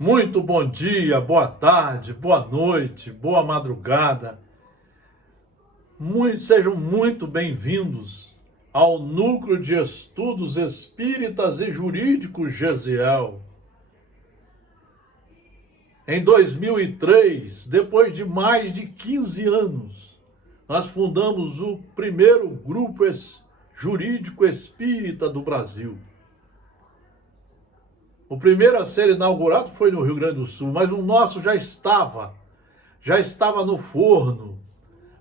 Muito bom dia, boa tarde, boa noite, boa madrugada. Sejam muito bem-vindos ao Núcleo de Estudos Espíritas e Jurídicos Gesiel. Em 2003, depois de mais de 15 anos, nós fundamos o primeiro grupo jurídico espírita do Brasil. O primeiro a ser inaugurado foi no Rio Grande do Sul, mas o nosso já estava no forno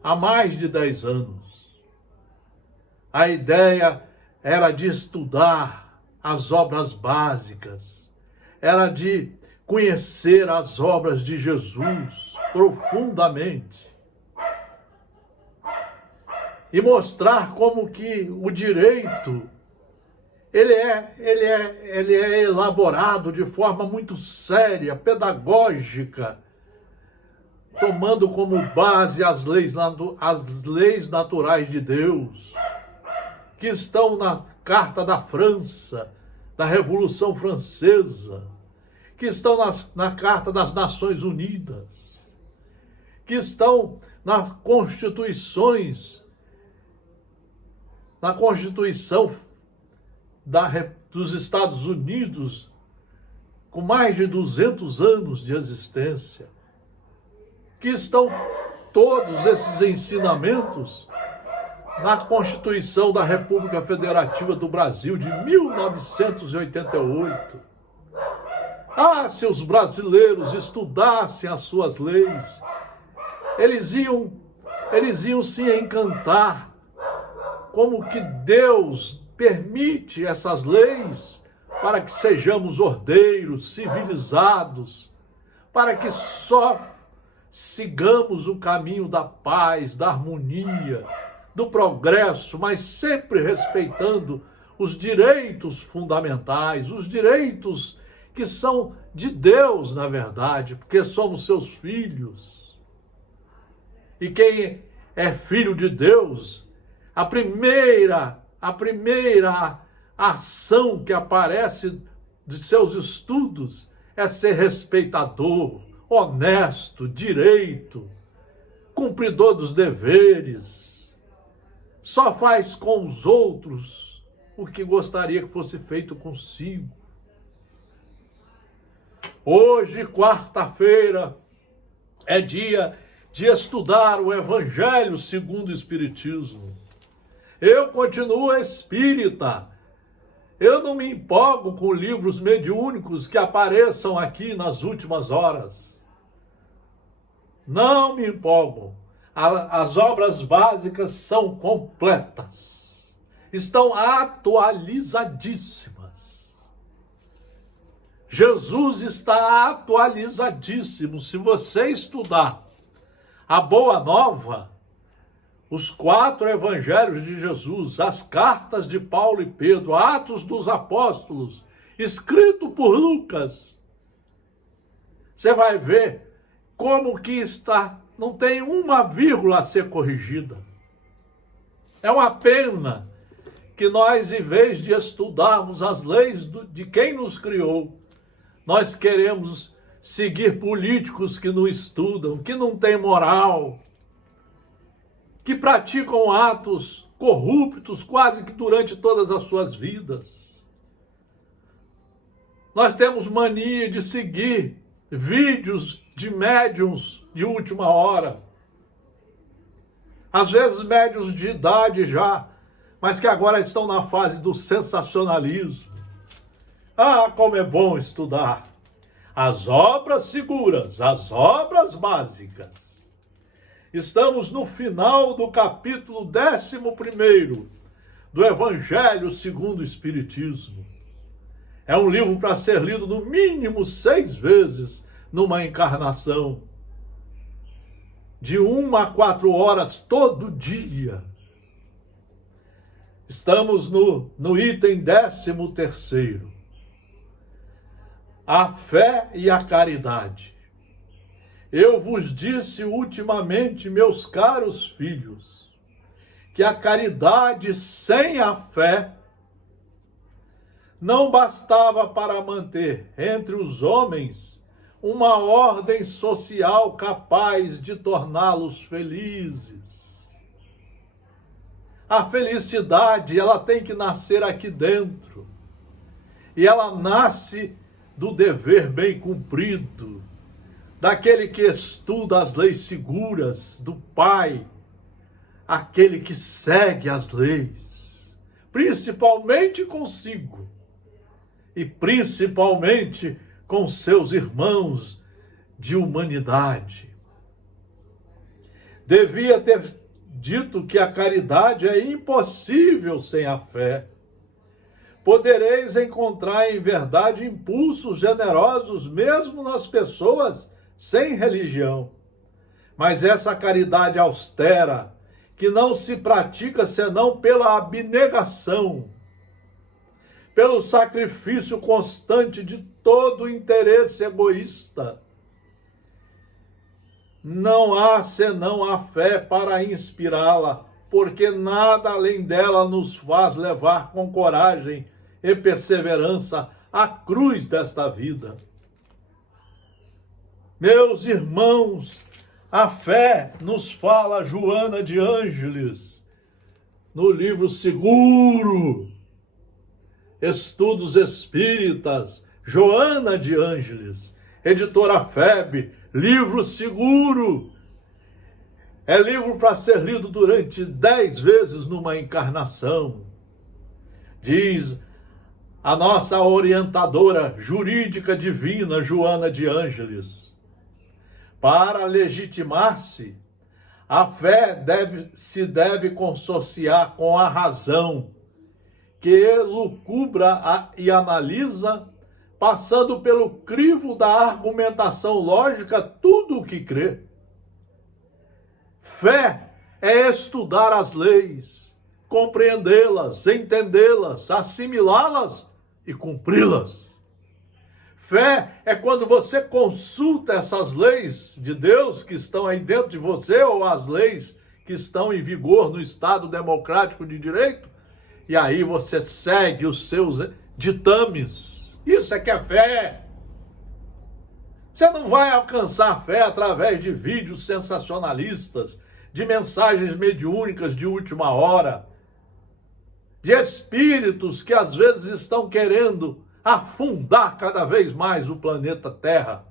há mais de 10 anos. A ideia era de estudar as obras básicas, era de conhecer as obras de Jesus profundamente e mostrar como que o direito ele é elaborado de forma muito séria, pedagógica, tomando como base as leis naturais de Deus, que estão na Carta da França, da Revolução Francesa, que estão na Carta das Nações Unidas, que estão nas Constituição dos Estados Unidos, com mais de 200 anos de existência, que estão todos esses ensinamentos na Constituição da República Federativa do Brasil de 1988. Se os brasileiros estudassem as suas leis, eles iam se encantar como que Deus permite essas leis para que sejamos ordeiros, civilizados, para que só sigamos o caminho da paz, da harmonia, do progresso, mas sempre respeitando os direitos fundamentais, os direitos que são de Deus, na verdade, porque somos seus filhos. E quem é filho de Deus, a primeira ação que aparece de seus estudos é ser respeitador, honesto, direito, cumpridor dos deveres. Só faz com os outros o que gostaria que fosse feito consigo. Hoje, quarta-feira, é dia de estudar o Evangelho segundo o Espiritismo. Eu continuo espírita. Eu não me empolgo com livros mediúnicos que apareçam aqui nas últimas horas. Não me empolgo. As obras básicas são completas. Estão atualizadíssimas. Jesus está atualizadíssimo. Se você estudar a Boa Nova, os 4 evangelhos de Jesus, as cartas de Paulo e Pedro, Atos dos Apóstolos, escrito por Lucas, você vai ver como que está, não tem uma vírgula a ser corrigida. É uma pena que nós, em vez de estudarmos as leis de quem nos criou, nós queremos seguir políticos que não estudam, que não têm moral, que praticam atos corruptos quase que durante todas as suas vidas. Nós temos mania de seguir vídeos de médiuns de última hora. Às vezes médiuns de idade já, mas que agora estão na fase do sensacionalismo. Como é bom estudar as obras seguras, as obras básicas. Estamos no final do capítulo 11º do Evangelho segundo o Espiritismo. É um livro para ser lido no mínimo 6 vezes numa encarnação. De 1 a 4 horas todo dia. Estamos no item 13º. A fé e a caridade. Eu vos disse ultimamente, meus caros filhos, que a caridade sem a fé não bastava para manter entre os homens uma ordem social capaz de torná-los felizes. A felicidade, ela tem que nascer aqui dentro. E ela nasce do dever bem cumprido, daquele que estuda as leis seguras, do pai, aquele que segue as leis, principalmente consigo e principalmente com seus irmãos de humanidade. Devia ter dito que a caridade é impossível sem a fé. Podereis encontrar em verdade impulsos generosos mesmo nas pessoas sem religião. Mas essa caridade austera, que não se pratica senão pela abnegação, pelo sacrifício constante de todo interesse egoísta, não há senão a fé para inspirá-la, porque nada além dela nos faz levar com coragem e perseverança a cruz desta vida. Meus irmãos, a fé nos fala Joana de Ângeles, no livro Seguro, Estudos Espíritas, Joana de Ângeles, editora FEB, livro seguro. É livro para ser lido durante 10 vezes numa encarnação. Diz a nossa orientadora jurídica divina, Joana de Ângeles. Para legitimar-se, a fé se deve consorciar com a razão, que elucubra e analisa, passando pelo crivo da argumentação lógica tudo o que crê. Fé é estudar as leis, compreendê-las, entendê-las, assimilá-las e cumpri-las. Fé é quando você consulta essas leis de Deus que estão aí dentro de você, ou as leis que estão em vigor no Estado Democrático de Direito, e aí você segue os seus ditames. Isso é que é fé. Você não vai alcançar a fé através de vídeos sensacionalistas, de mensagens mediúnicas de última hora, de espíritos que às vezes estão querendo afundar cada vez mais o planeta Terra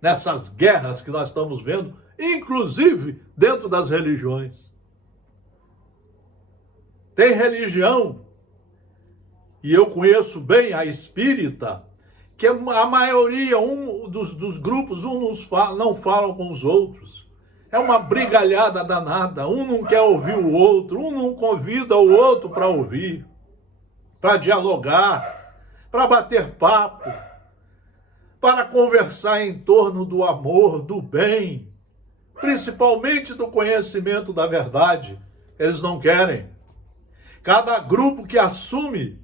nessas guerras que nós estamos vendo, inclusive dentro das religiões. Tem religião, e eu conheço bem a espírita, que a maioria dos grupos, não falam com os outros. É uma brigalhada danada, um não quer ouvir o outro, um não convida o outro para ouvir, para dialogar, para bater papo, para conversar em torno do amor, do bem, principalmente do conhecimento da verdade. Eles não querem. Cada grupo que assume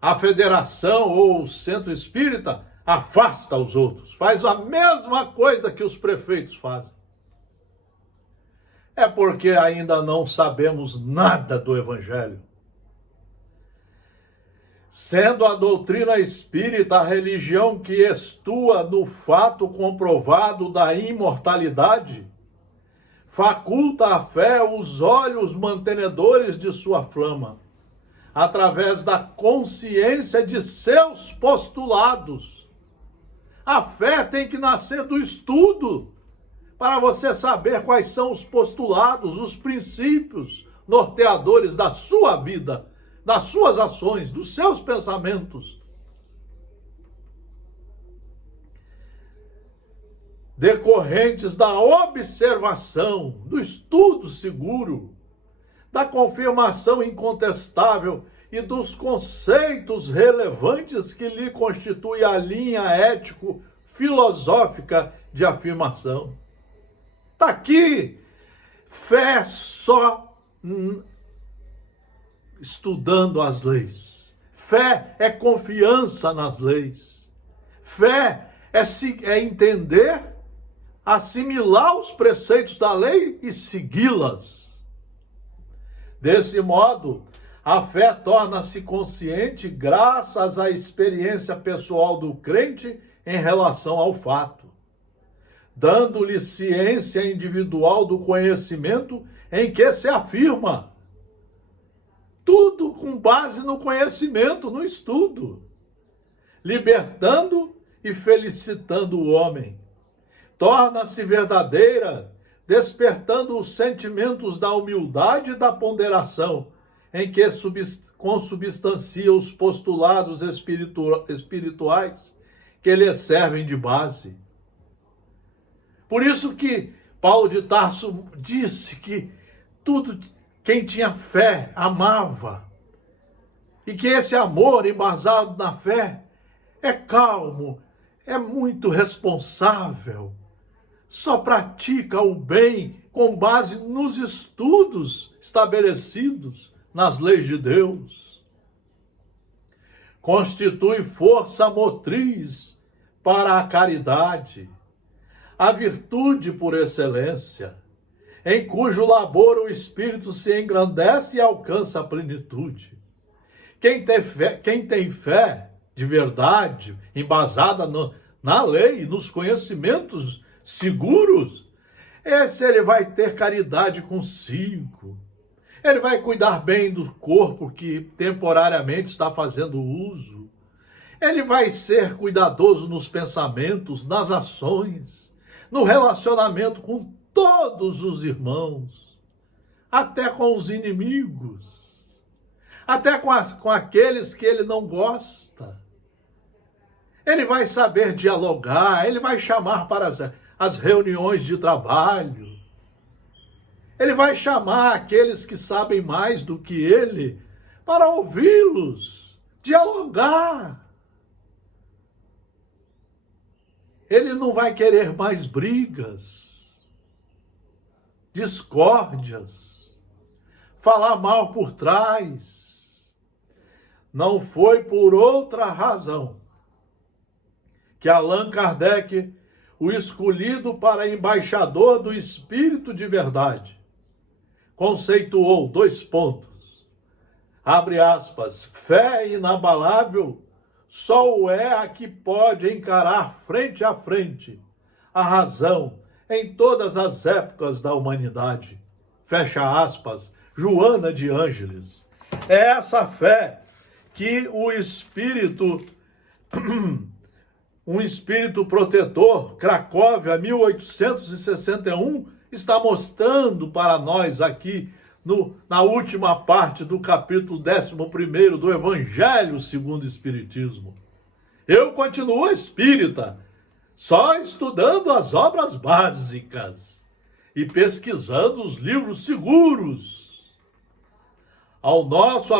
a federação ou o centro espírita afasta os outros, faz a mesma coisa que os prefeitos fazem. É porque ainda não sabemos nada do Evangelho. Sendo a doutrina espírita a religião que estua no fato comprovado da imortalidade, faculta à fé os olhos mantenedores de sua flama, através da consciência de seus postulados. A fé tem que nascer do estudo, para você saber quais são os postulados, os princípios norteadores da sua vida, das suas ações, dos seus pensamentos. Decorrentes da observação, do estudo seguro, da confirmação incontestável e dos conceitos relevantes que lhe constitui a linha ético-filosófica de afirmação. Está aqui, fé só estudando as leis. Fé é confiança nas leis. Fé é entender, assimilar os preceitos da lei e segui-las. Desse modo, a fé torna-se consciente graças à experiência pessoal do crente em relação ao fato, dando-lhe ciência individual do conhecimento em que se afirma. Tudo com base no conhecimento, no estudo, libertando e felicitando o homem. Torna-se verdadeira, despertando os sentimentos da humildade e da ponderação, em que consubstancia os postulados espirituais que lhe servem de base. Por isso que Paulo de Tarso disse que quem tinha fé amava, e que esse amor embasado na fé é calmo, é muito responsável, só pratica o bem com base nos estudos estabelecidos nas leis de Deus. Constitui força motriz para a caridade, a virtude por excelência, em cujo labor o espírito se engrandece e alcança a plenitude. Quem tem fé de verdade, embasada na lei, nos conhecimentos seguros, ele vai ter caridade consigo. Ele vai cuidar bem do corpo que temporariamente está fazendo uso. Ele vai ser cuidadoso nos pensamentos, nas ações, no relacionamento com todos os irmãos, até com os inimigos, até com aqueles que ele não gosta. Ele vai saber dialogar, ele vai chamar para as reuniões de trabalho. Ele vai chamar aqueles que sabem mais do que ele para ouvi-los, dialogar. Ele não vai querer mais brigas, discórdias, falar mal por trás. Não foi por outra razão que Allan Kardec, o escolhido para embaixador do Espírito de Verdade, conceituou 2 pontos. Abre aspas, fé inabalável só o é a que pode encarar frente a frente a razão em todas as épocas da humanidade. Fecha aspas, Joana de Ângeles. É essa fé que o Espírito, um Espírito protetor, Cracóvia, 1861, está mostrando para nós aqui na última parte do capítulo 11º do Evangelho segundo o Espiritismo. Eu continuo espírita, só estudando as obras básicas e pesquisando os livros seguros. Ao nosso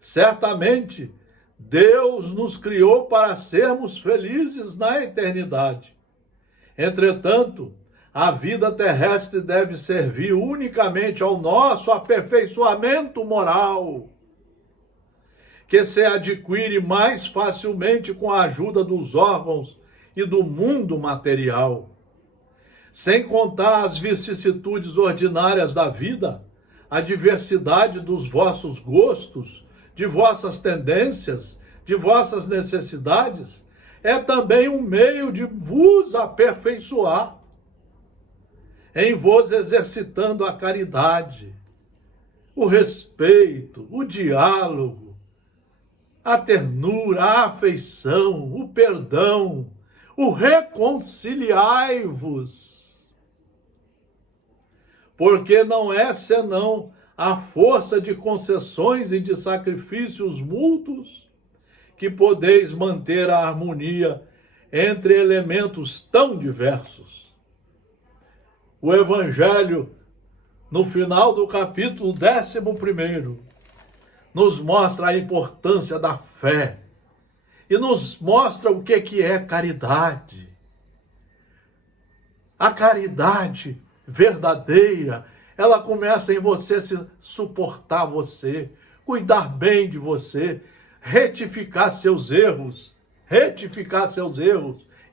certamente, Deus nos criou para sermos felizes na eternidade. Entretanto, a vida terrestre deve servir unicamente ao nosso aperfeiçoamento moral, que se adquire mais facilmente com a ajuda dos órgãos e do mundo material. Sem contar as vicissitudes ordinárias da vida, a diversidade dos vossos gostos, de vossas tendências, de vossas necessidades, é também um meio de vos aperfeiçoar, em vos exercitando a caridade, o respeito, o diálogo, a ternura, a afeição, o perdão, o reconciliai-vos. Porque não é senão a força de concessões e de sacrifícios mútuos que podeis manter a harmonia entre elementos tão diversos. O Evangelho, no final do capítulo 11º, nos mostra a importância da fé e nos mostra o que é caridade. A caridade verdadeira, ela começa em você suportar você, cuidar bem de você, retificar seus erros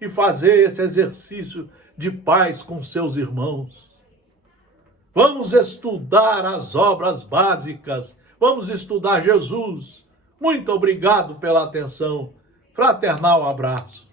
e fazer esse exercício de paz com seus irmãos. Vamos estudar as obras básicas, vamos estudar Jesus. Muito obrigado pela atenção. Fraternal abraço.